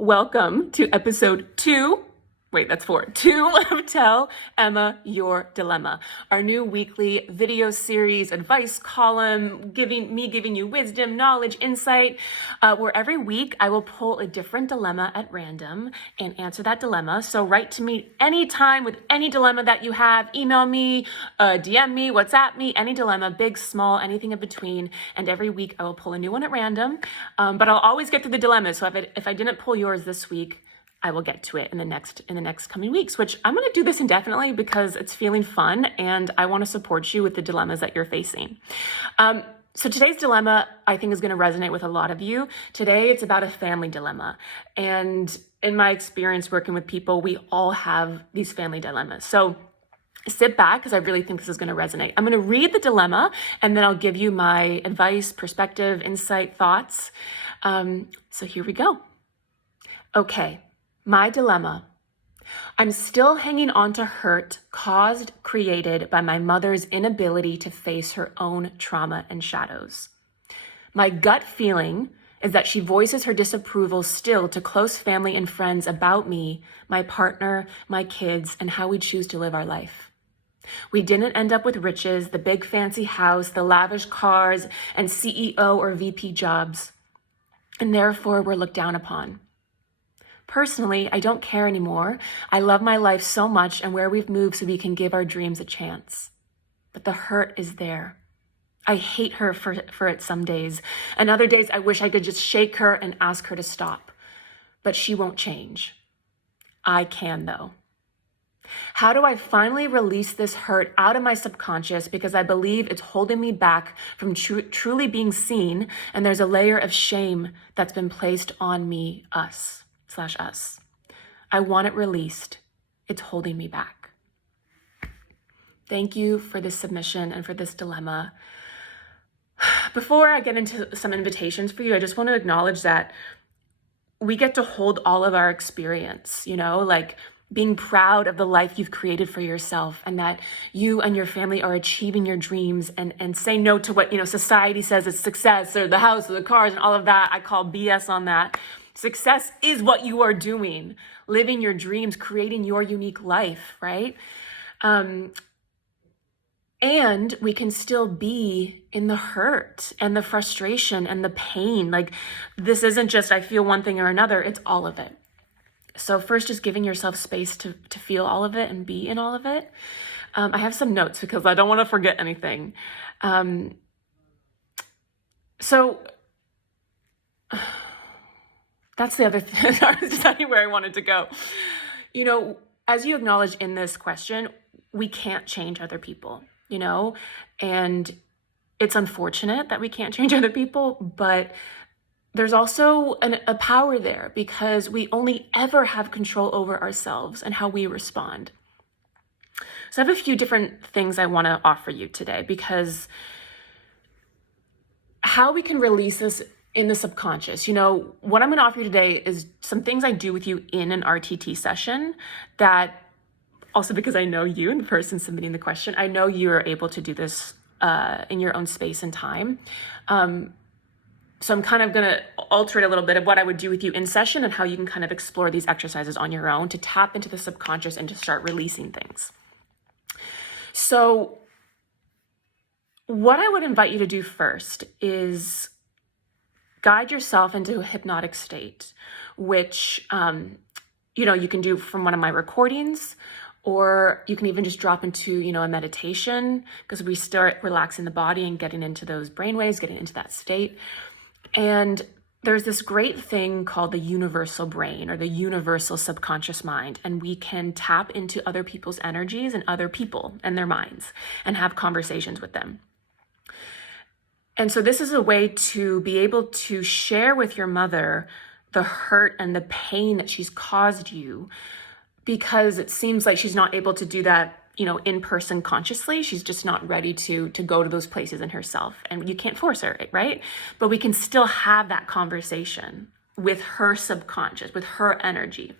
Welcome to episode 2. Wait, that's 4. 2 of Tell Emma Your Dilemma, our new weekly video series, advice column, giving you wisdom, knowledge, insight, where every week I will pull a different dilemma at random and answer that dilemma. So write to me anytime with any dilemma that you have. Email me, DM me, WhatsApp me, any dilemma, big, small, anything in between. And every week I will pull a new one at random, but I'll always get to the dilemma. So if I didn't pull yours this week, I will get to it in the next coming weeks, which I'm going to do this indefinitely because it's feeling fun and I want to support you with the dilemmas that you're facing. So today's dilemma, I think, is going to resonate with a lot of you. Today, it's about a family dilemma. And in my experience working with people, we all have these family dilemmas. So sit back because I really think this is going to resonate. I'm going to read the dilemma and then I'll give you my advice, perspective, insight, thoughts. So here we go. Okay. My dilemma. I'm still hanging on to hurt created by my mother's inability to face her own trauma and shadows. My gut feeling is that she voices her disapproval still to close family and friends about me, my partner, my kids, and how we choose to live our life. We didn't end up with riches, the big fancy house, the lavish cars, and CEO or VP jobs, and therefore we're looked down upon. Personally, I don't care anymore. I love my life so much and where we've moved so we can give our dreams a chance. But the hurt is there. I hate her for it some days. And other days I wish I could just shake her and ask her to stop. But she won't change. I can though. How do I finally release this hurt out of my subconscious because I believe it's holding me back from truly being seen, and there's a layer of shame that's been placed on me, us. I want it released. It's holding me back. Thank you for this submission and for this dilemma. Before I get into some invitations for you, I just want to acknowledge that we get to hold all of our experience, like being proud of the life you've created for yourself and that you and your family are achieving your dreams and say no to what, society says is success or the house or the cars and all of that. I call BS on that. Success is what you are doing, living your dreams, creating your unique life, right? And we can still be in the hurt and the frustration and the pain. Like, this isn't just I feel one thing or another, it's all of it. So first, just giving yourself space to feel all of it and be in all of it. I have some notes because I don't want to forget anything. That's the other thing. I was just telling you where I wanted to go. As you acknowledge in this question, we can't change other people, and it's unfortunate that we can't change other people, but there's also a power there because we only ever have control over ourselves and how we respond. So I have a few different things I want to offer you today because how we can release this in the subconscious. What I'm going to offer you today is some things I do with you in an RTT session that also, because I know you and the person submitting the question, I know you are able to do this in your own space and time. So I'm kind of going to alter it a little bit of what I would do with you in session and how you can kind of explore these exercises on your own to tap into the subconscious and to start releasing things. So what I would invite you to do first is guide yourself into a hypnotic state, which, you can do from one of my recordings, or you can even just drop into, a meditation because we start relaxing the body and getting into those brainwaves, getting into that state. And there's this great thing called the universal brain or the universal subconscious mind. And we can tap into other people's energies and other people and their minds and have conversations with them. And so this is a way to be able to share with your mother the hurt and the pain that she's caused you, because it seems like she's not able to do that, in person consciously. She's just not ready to go to those places in herself. And you can't force her, right? But we can still have that conversation with her subconscious, with her energy.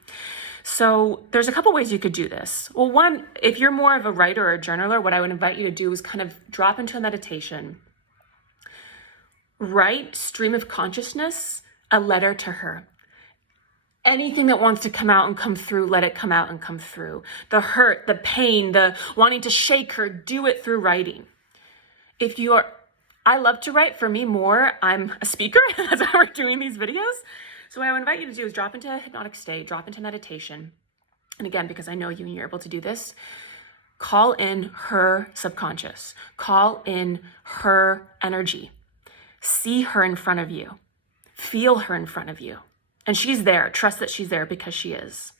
So there's a couple ways you could do this. Well, one, if you're more of a writer or a journaler, what I would invite you to do is kind of drop into a meditation. Write stream of consciousness, a letter to her. Anything that wants to come out and come through, let it come out and come through. The hurt, the pain, the wanting to shake her, do it through writing. I love to write. For me, more, I'm a speaker. That's why we're doing these videos. So what I would invite you to do is drop into a hypnotic state, drop into meditation. And again, because I know you and you're able to do this, call in her subconscious, call in her energy, see her in front of you, feel her in front of you. And she's there. Trust that she's there because she is.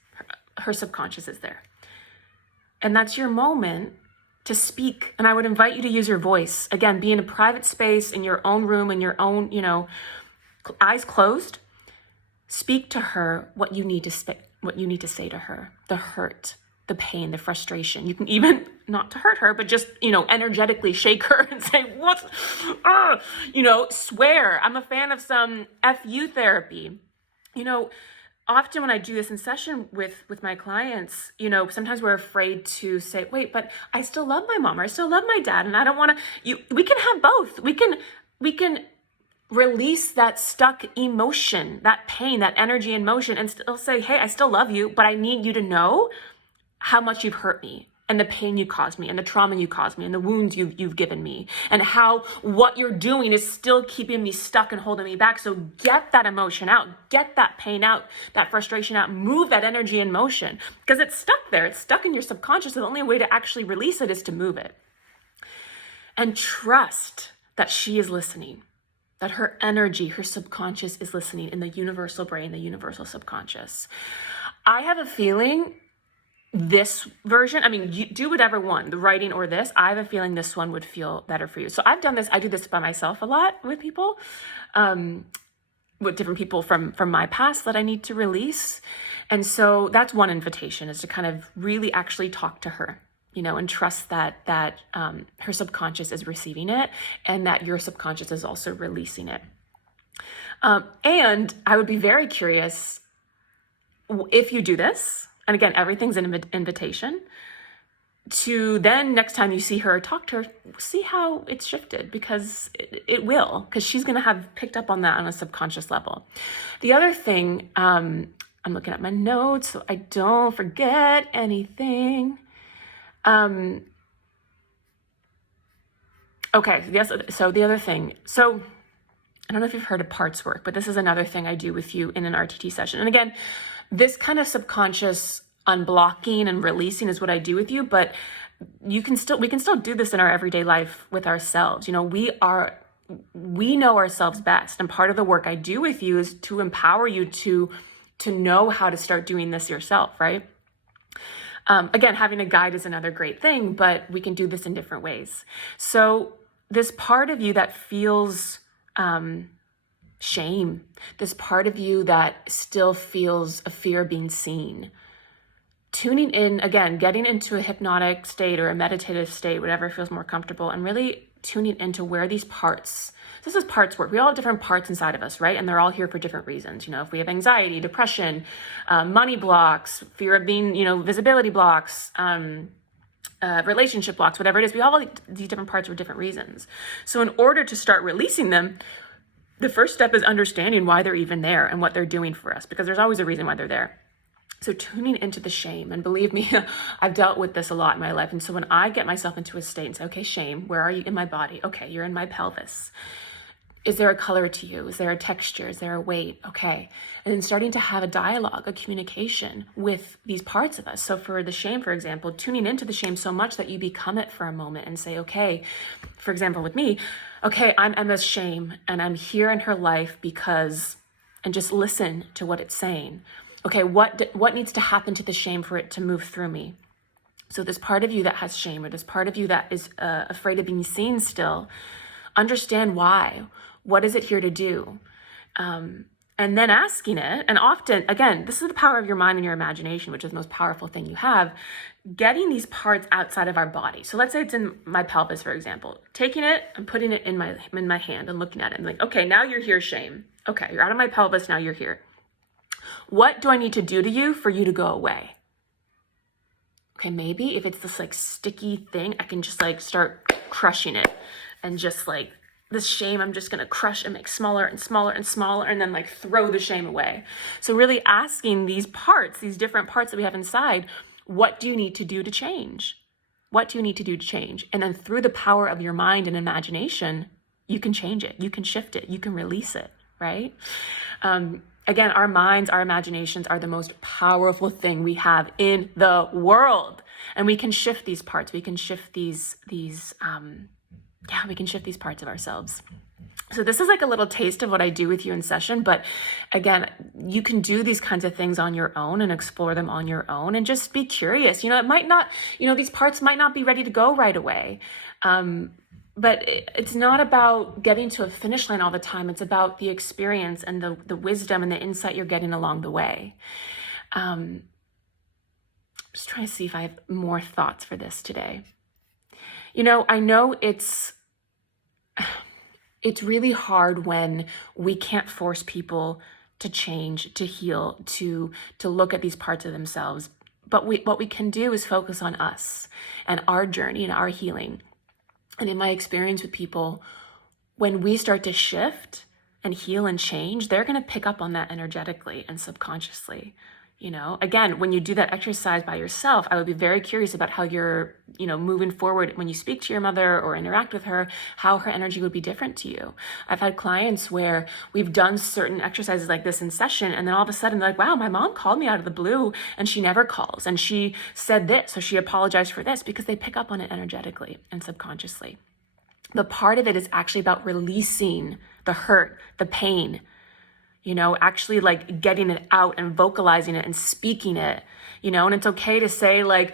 Her subconscious is there. And that's your moment to speak. And I would invite you to use your voice. Again, be in a private space, in your own room, in your own, eyes closed. Speak to her what you need to say to her. The hurt, the pain, the frustration. You can even, not to hurt her, but just, energetically shake her and say, swear. I'm a fan of some FU therapy. Often when I do this in session with my clients, sometimes we're afraid to say, wait, but I still love my mom or I still love my dad. And I don't want to, we can have both. We can release that stuck emotion, that pain, that energy and motion, and still say, hey, I still love you, but I need you to know how much you've hurt me and the pain you caused me and the trauma you caused me and the wounds you've given me and how what you're doing is still keeping me stuck and holding me back. So get that emotion out, get that pain out, that frustration out, move that energy in motion because it's stuck there. It's stuck in your subconscious. The only way to actually release it is to move it. And trust that she is listening, that her energy, her subconscious is listening in the universal brain, the universal subconscious. I have a feeling this version, you do whatever one, the writing or this, I have a feeling this one would feel better for you. So I've done this, I do this by myself a lot with people, with different people from my past that I need to release. And so that's one invitation, is to kind of really actually talk to her, and trust that her subconscious is receiving it and that your subconscious is also releasing it. And I would be very curious if you do this, and again, everything's an invitation, to then next time you see her or talk to her, see how it's shifted, because it will, because she's going to have picked up on that on a subconscious level. The other thing, I'm looking at my notes so I don't forget anything. Okay, yes. So the other thing, I don't know if you've heard of parts work, but this is another thing I do with you in an RTT session. And again, this kind of subconscious unblocking and releasing is what I do with you, but we can still do this in our everyday life with ourselves. We know ourselves best. And part of the work I do with you is to empower you to know how to start doing this yourself, right? Again, having a guide is another great thing, but we can do this in different ways. So this part of you that feels shame, this part of you that still feels a fear of being seen, tuning in, again, getting into a hypnotic state or a meditative state, whatever feels more comfortable, and really tuning into where these parts, this is parts work. We all have different parts inside of us, right? And they're all here for different reasons. If we have anxiety, depression, money blocks, fear of being, visibility blocks, relationship blocks, whatever it is, we all have these different parts for different reasons. So in order to start releasing them, the first step is understanding why they're even there and what they're doing for us, because there's always a reason why they're there. So tuning into the shame, and believe me, I've dealt with this a lot in my life. And so when I get myself into a state and say, okay, shame, where are you in my body? Okay, you're in my pelvis. Is there a color to you? Is there a texture? Is there a weight? Okay. And then starting to have a dialogue, a communication with these parts of us. So for the shame, for example, tuning into the shame so much that you become it for a moment and say, okay, for example, with me, okay, I'm Emma's shame and I'm here in her life because, and just listen to what it's saying. Okay, what needs to happen to the shame for it to move through me? So this part of you that has shame, or this part of you that is afraid of being seen still, understand why. What is it here to do? And then asking it, and often, again, this is the power of your mind and your imagination, which is the most powerful thing you have, getting these parts outside of our body. So let's say it's in my pelvis, for example, taking it and putting it in my hand and looking at it and like, okay, now you're here, shame. Okay, you're out of my pelvis, now you're here. What do I need to do to you for you to go away? Okay, maybe if it's this like sticky thing, I can just like start crushing it and just like this shame, I'm just going to crush and make smaller and smaller and smaller, and then like throw the shame away. So really asking these parts, these different parts that we have inside, what do you need to do to change? What do you need to do to change? And then through the power of your mind and imagination, you can change it. You can shift it. You can release it, right? Again, our minds, our imaginations are the most powerful thing we have in the world. And we can shift these parts. We can shift we can shift these parts of ourselves. So this is like a little taste of what I do with you in session. But again, you can do these kinds of things on your own and explore them on your own and just be curious. It might not, these parts might not be ready to go right away. But it's not about getting to a finish line all the time. It's about the experience and the wisdom and the insight you're getting along the way. Just trying to see if I have more thoughts for this today. I know it's really hard when we can't force people to change, to heal, to look at these parts of themselves. But what we can do is focus on us and our journey and our healing. And in my experience with people, when we start to shift and heal and change, they're going to pick up on that energetically and subconsciously. Again, when you do that exercise by yourself, I would be very curious about how you're, moving forward when you speak to your mother or interact with her, how her energy would be different to you. I've had clients where we've done certain exercises like this in session, and then all of a sudden they're like, wow, my mom called me out of the blue and she never calls. And she said this, so she apologized for this, because they pick up on it energetically and subconsciously. The part of it is actually about releasing the hurt, the pain, actually like getting it out and vocalizing it and speaking it, and it's okay to say like,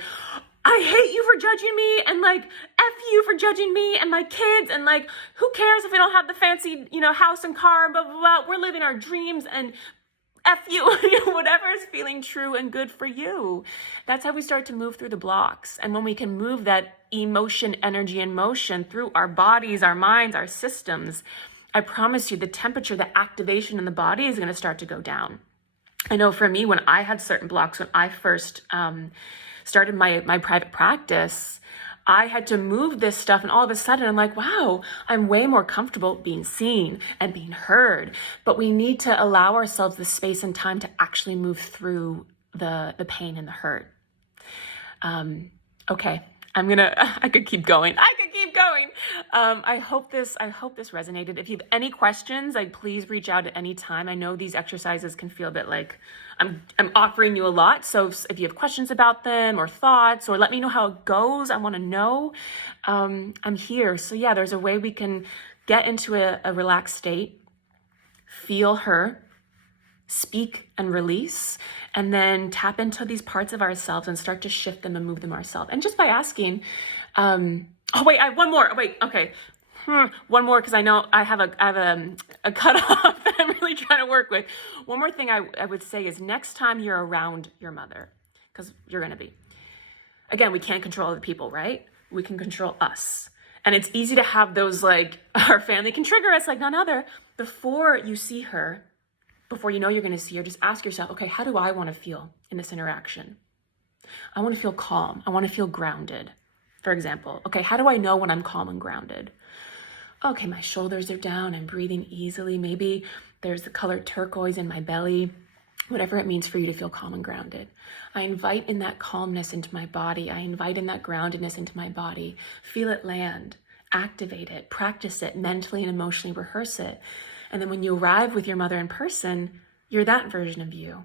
I hate you for judging me, and like, F you for judging me and my kids, and like, who cares if we don't have the fancy, house and car, blah, blah, blah. We're living our dreams, and F you, whatever is feeling true and good for you. That's how we start to move through the blocks. And when we can move that emotion, energy, and motion through our bodies, our minds, our systems, I promise you the temperature, the activation in the body is going to start to go down. I know for me, when I had certain blocks, when I first started my private practice, I had to move this stuff, and all of a sudden I'm like, wow, I'm way more comfortable being seen and being heard. But we need to allow ourselves the space and time to actually move through the pain and the hurt. Okay. I could keep going. I hope this resonated. If you have any questions, please reach out at any time. I know these exercises can feel a bit like I'm offering you a lot. So if you have questions about them or thoughts, or let me know how it goes, I want to know. I'm here. So yeah, there's a way we can get into a relaxed state, feel her, speak and release, and then tap into these parts of ourselves and start to shift them and move them ourselves. And just by asking, I have one more. One more, because I know I have a cutoff that I'm really trying to work with. One more thing I would say is, next time you're around your mother, because you're going to be, again, we can't control other people, right? We can control us. And it's easy to have those, like, our family can trigger us like none other. Before you see her, before you know you're going to see her, just ask yourself, okay, how do I want to feel in this interaction? I want to feel calm. I want to feel grounded. For example, okay, how do I know when I'm calm and grounded? Okay, my shoulders are down. I'm breathing easily. Maybe there's the color turquoise in my belly. Whatever it means for you to feel calm and grounded. I invite in that calmness into my body. I invite in that groundedness into my body. Feel it land. Activate it. Practice it mentally and emotionally. Rehearse it. And then when you arrive with your mother in person, you're that version of you.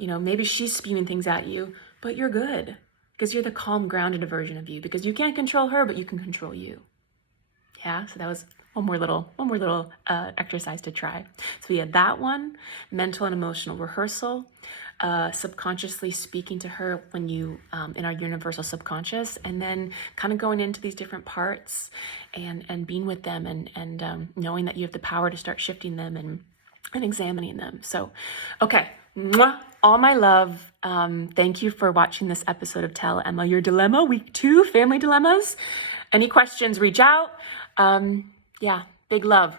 Maybe she's spewing things at you, but you're good because you're the calm, grounded version of you, because you can't control her, but you can control you. Yeah. So that was one more little exercise to try. So we had that one, mental and emotional rehearsal, subconsciously speaking to her when you, in our universal subconscious, and then kind of going into these different parts and being with them and knowing that you have the power to start shifting them and examining them. So, okay. Mwah, all my love. Thank you for watching this episode of Tell Emma Your Dilemma, week 2, family dilemmas. Any questions, reach out. Yeah, big love.